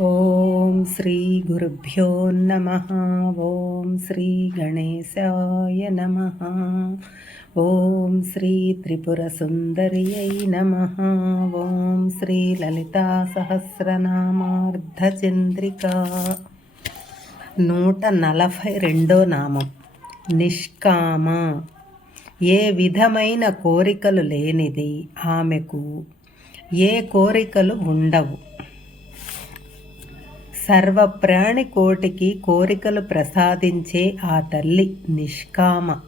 ఓం శ్రీ గురుభ్యో నమ. ఓం శ్రీ గణేశాయ నమ. ఓం శ్రీ త్రిపుర సుందర్యై నమ. ఓం శ్రీ లలితా సహస్రనామార్ధచంద్రిక. నూట నలభై రెండో నామం. నిష్కామ. ఏ విధమైన కోరికలు లేనిది ఆమెకు ఏ కోరికలు ఉండవు. సర్వప్రాణి కోటికి కోరికలు ప్రసాదించే ఆ తల్లి నిష్కామ.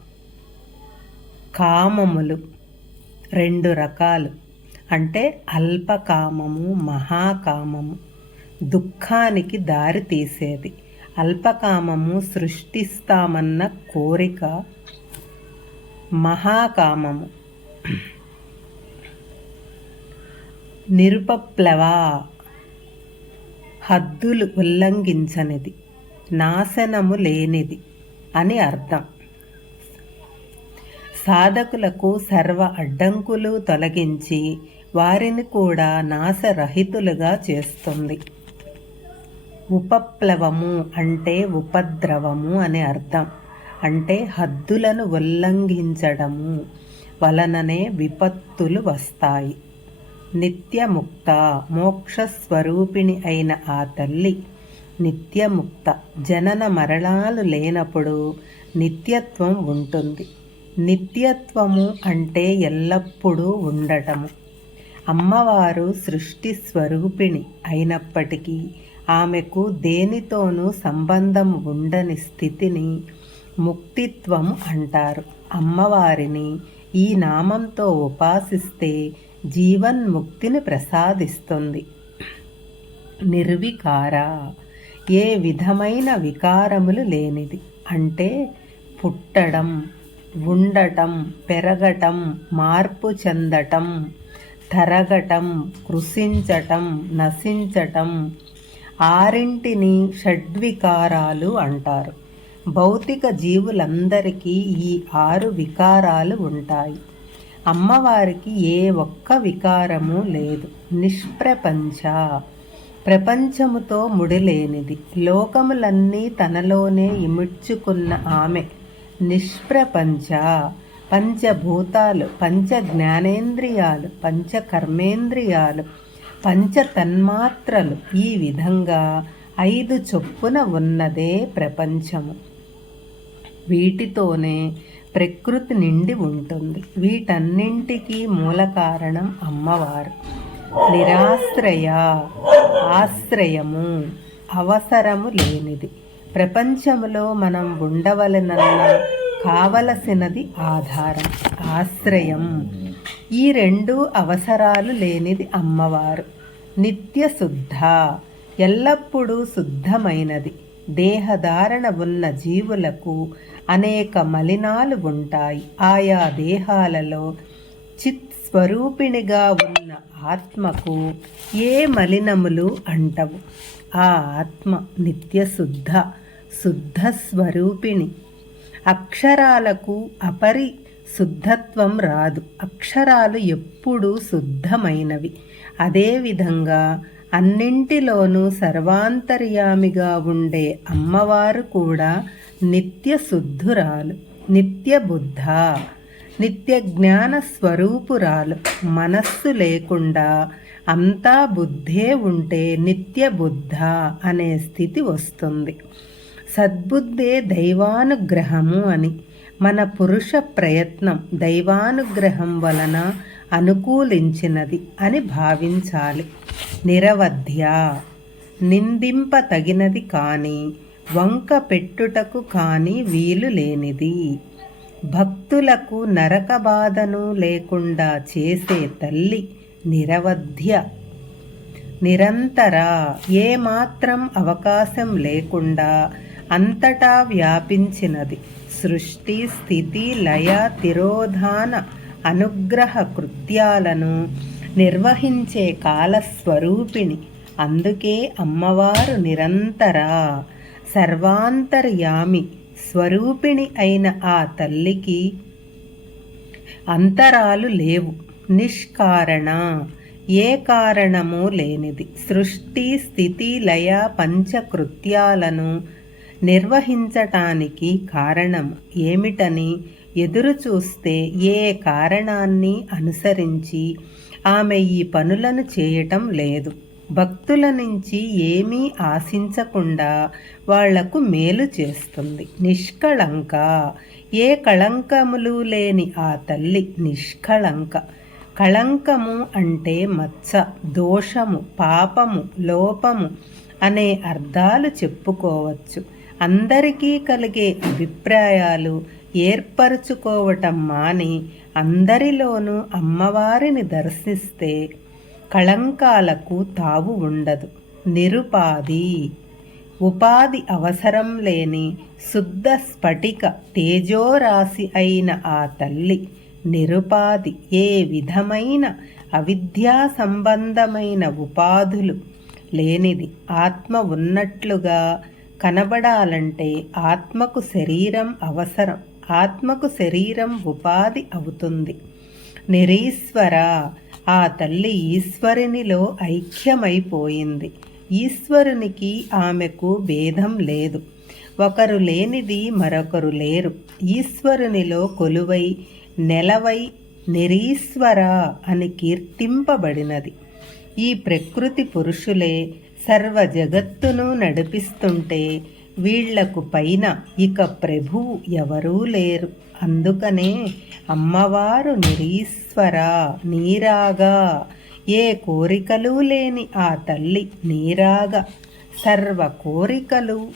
కామములు రెండు రకాలు. అంటే అల్పకామము మహాకామము. దుఃఖానికి దారి తీసేది. అల్పకామము సృష్టిస్తామన్న కోరిక మహాకామము. నిరుపప్లవ హద్దులు ఉల్లంఘించనిది నాశనము లేనిది అని అర్థం. సాధకులకు సర్వ అడ్డంకులు తొలగించి వారిని కూడా నాశరహితులుగా చేస్తుంది. ఉపప్లవము అంటే ఉపద్రవము అని అర్థం. అంటే హద్దులను ఉల్లంఘించడము వలననే విపత్తులు వస్తాయి. నిత్యముక్త మోక్షస్వరూపిణి అయిన ఆ తల్లి నిత్యముక్త. జనన మరణాలు లేనప్పుడు నిత్యత్వం ఉంటుంది. నిత్యత్వము అంటే ఎల్లప్పుడూ ఉండటము. అమ్మవారు సృష్టి స్వరూపిణి అయినప్పటికీ ఆమెకు దేనితోనూ సంబంధం ఉండని స్థితిని ముక్తిత్వం అంటారు. అమ్మవారిని ఈ నామంతో ఉపాసిస్తే జీవన్ముక్తిని ప్రసాదిస్తుంది. నిర్వికార ఏ విధమైన వికారములు లేనిది. అంటే పుట్టడం ఉండటం పెరగటం మార్పు చెందటం తరగటం కృషించటం నశించటం ఆరింటిని షడ్వికారాలు అంటారు. భౌతిక జీవులందరికీ ఈ ఆరు వికారాలు ఉంటాయి. అమ్మవారికి ఏ ఒక్క వికారము లేదు. నిష్ప్రపంచ. ప్రపంచముతో ముడిలేనిది. లోకములన్నీ తనలోనే ఇముడ్చుకున్న ఆమె. నిష్ప్రపంచ. పంచభూతాలు పంచ జ్ఞానేంద్రియాలు పంచ కర్మేంద్రియాలు పంచ తన్మాత్రలు ఈ విధంగా ఐదు చొప్పున ఉన్నదే ప్రపంచము. వీటితోనే ప్రకృతి నిండి ఉంటుంది. వీటన్నింటికీ మూల కారణం అమ్మవారు. నిరాశ్రయ ఆశ్రయము అవసరము లేనిది. ప్రపంచంలో మనం ఉండవలనన్న కావలసినది ఆధారం ఆశ్రయం. ఈ రెండు అవసరాలు లేనిది అమ్మవారు. నిత్య శుద్ధ ఎల్లప్పుడూ శుద్ధమైనది. దేహధారణ ఉన్న జీవులకు అనేక మలినాలు ఉంటాయి ఆయా దేహాలలో చిత్ స్వరూపిణిగా ఉన్న ఆత్మకు ఏ మలినములు అంటవు. ఆ ఆత్మ నిత్యశుద్ధ శుద్ధ స్వరూపిణి. అక్షరాలకు అపరి శుద్ధత్వం రాదు. అక్షరాలు ఎప్పుడూ శుద్ధమైనవి. అదేవిధంగా అన్నింటిలోనూ సర్వాంతర్యామిగా ఉండే అమ్మవారు కూడా నిత్య శుద్ధురాలు నిత్య బుద్ధ నిత్య జ్ఞాన స్వరూపురాలు మనస్సు లేకుండా అంతా బుద్ధే ఉంటే నిత్య బుద్ధ అనే స్థితి వస్తుంది. సద్బుద్ధే దైవానుగ్రహము అని మన పురుష ప్రయత్నం దైవానుగ్రహం వలన అనుకూలించినది అని భావించాలి. నిరవధ్య నిందింప తగినది కానీ వంక పెట్టుటకు కాని వీలు లేనిది. భక్తులకు నరక బాధను లేకుండా చేసే తల్లి నిరవధ్య. నిరంతర ఏమాత్రం అవకాశం లేకుండా అంతటా వ్యాపించినది. సృష్టి స్థితి లయ తిరోధాన అనుగ్రహ కృత్యాలను నిర్వహించే కాలస్వరూపిణి. అందుకే అమ్మవారు నిరంతర. సర్వాంతర్యామి స్వరూపిణి అయిన ఆ తల్లికి అంతరాలు లేవు. నిష్కారణ ఏ కారణము లేనిది. సృష్టి స్థితి లయ పంచకృత్యాలను నిర్వహించటానికి కారణం ఏమిటని ఎదురు చూస్తే ఏ కారణాన్ని అనుసరించి ఆమె ఈ పనులను చేయటం లేదు. భక్తుల నుంచి ఏమీ ఆశించకుండా వాళ్ళకు మేలు చేస్తుంది. నిష్కళంక. ఏ కళంకములు లేని ఆ తల్లి నిష్కళంక. కళంకము అంటే మచ్చ దోషము పాపము లోపము అనే అర్థాలు చెప్పుకోవచ్చు. అందరికీ కలిగే అభిప్రాయాలు ఏర్పరచుకోవటం మాని అందరిలోనూ అమ్మవారిని దర్శిస్తే కళంకాలకు తావు ఉండదు. నిరుపాధి. ఉపాధి అవసరం లేని శుద్ధ స్ఫటిక తేజోరాశి అయిన ఆ తల్లి నిరుపాధి ఏ విధమైన అవిద్యా సంబంధమైన ఉపాధులు లేనిది ఆత్మ ఉన్నట్లుగా కనబడాలంటే ఆత్మకు శరీరం అవసరం. ఆత్మకు శరీరం ఉపాధి అవుతుంది. నిరీశ్వర ఆ తల్లి ఈశ్వరునిలో ఐక్యమైపోయింది. ఈశ్వరునికి ఆమెకు భేదం లేదు. ఒకరు లేనిది మరొకరు లేరు. ఈశ్వరునిలో కొలువై నెలవై నిరీశ్వర అని కీర్తింపబడినది. ఈ ప్రకృతి పురుషులే సర్వ జగత్తును నడిపిస్తుంటే వీళ్ళకు పైన ఇక ప్రభువు ఎవరూ లేరు. అందుకనే అమ్మవారు నిరీశ్వర నీరాగా. ఏ కోరికలు లేని ఆ తల్లి నీరాగా. సర్వ కోరికలు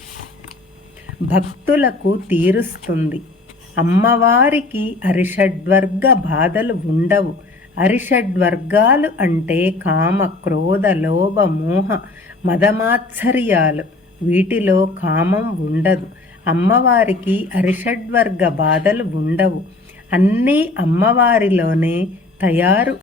భక్తులకు తీరుస్తుంది. అమ్మవారికి అరిషడ్వర్గ బాధలు ఉండవు. అరిషడ్వర్గాలు అంటే కామ క్రోధ లోభ మోహ మదమాత్సర్యాలు. వీటిలో కామం ఉండదు. అమ్మవారికి అరిషడ్వర్గ బాధలు ఉండవు. అన్నీ అమ్మవారిలోనే తయారు